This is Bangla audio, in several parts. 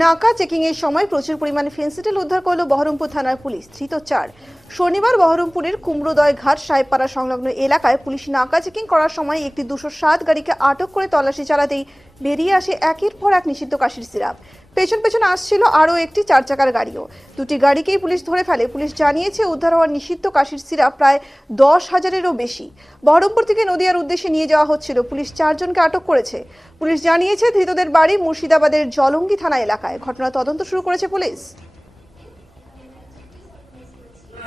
নাকা চেকিং এর সময় প্রচুর পরিমাণে ফেন্সিটেল উদ্ধার করল বহরমপুর থানার পুলিশ ধৃত চার। শনিবার বহরমপুরের কুমড়োদয় ঘাট সাহেবপাড়া সংলগ্ন এলাকায় পুলিশ নাকা চেকিং করার সময় একটি দুশো সাত গাড়িকে আটক করে তল্লাশি চালাতেই বেরিয়ে আসে একের পর এক নিষিদ্ধ কাশির সিরাপ। পেছন পেছন আসছিল আরও একটি চার চাকার গাড়িও। দুটি গাড়িকেই পুলিশ ধরে ফেলে। পুলিশ জানিয়েছে উদ্ধার হওয়ার নিষিদ্ধ কাশির সিরাপ প্রায় দশ হাজারেরও বেশি। বহরমপুর থেকে নদিয়ার উদ্দেশ্যে নিয়ে যাওয়া হচ্ছিল। পুলিশ চারজনকে আটক করেছে। পুলিশ জানিয়েছে ধৃতদের বাড়ি মুর্শিদাবাদের জলঙ্গি থানা এলাকায়। ঘটনা তদন্ত শুরু করেছে police.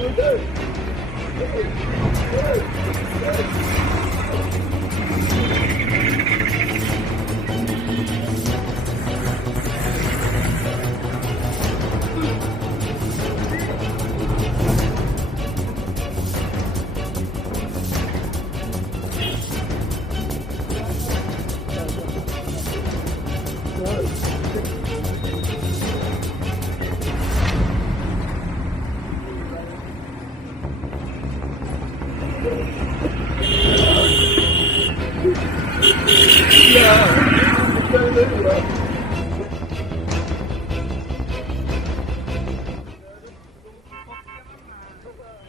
Hey, hey, hey. Yeah.